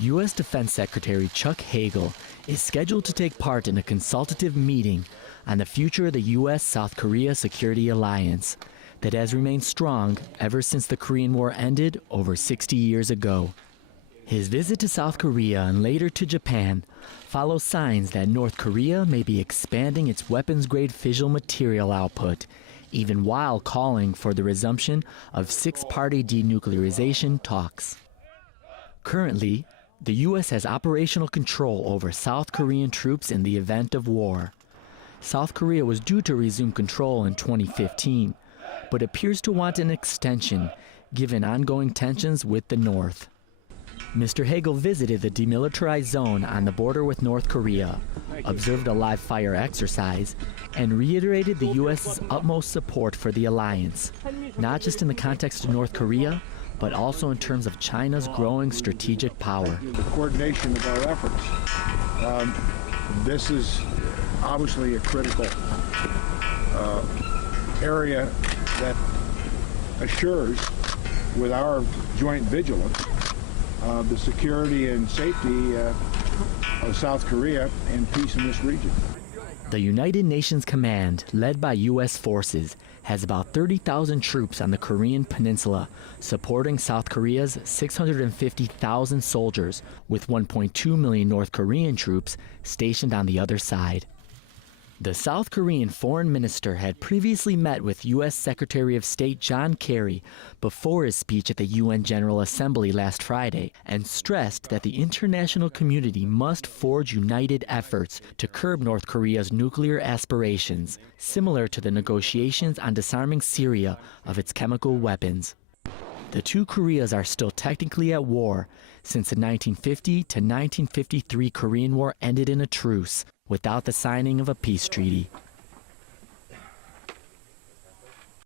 U.S. Defense Secretary Chuck Hagel is scheduled to take part in a consultative meeting on the future of the U.S.-South Korea security alliance that has remained strong ever since the Korean War ended over 60 years ago. His visit to South Korea and later to Japan follows signs that North Korea may be expanding its weapons-grade fissile material output, even while calling for the resumption of six-party denuclearization talks. Currently, the U.S. has operational control over South Korean troops in the event of war. South Korea was due to resume control in 2015, but appears to want an extension given ongoing tensions with the North. Mr. Hagel visited the demilitarized zone on the border with North Korea, observed a live fire exercise, and reiterated the U.S.'s utmost support for the alliance, not just in the context of North Korea, but also in terms of China's growing strategic power. The coordination of our efforts. This is obviously a critical area that assures, with our joint vigilance, the security and safety of South Korea and peace in this region. The United Nations Command, led by U.S. forces, has about 30,000 troops on the Korean peninsula, supporting South Korea's 650,000 soldiers, with 1.2 million North Korean troops stationed on the other side. The South Korean foreign minister had previously met with U.S. Secretary of State John Kerry before his speech at the UN General Assembly last Friday, and stressed that the international community must forge united efforts to curb North Korea's nuclear aspirations, similar to the negotiations on disarming Syria of its chemical weapons. The two Koreas are still technically at war, since the 1950 to 1953 Korean War ended in a truce, without the signing of a peace treaty.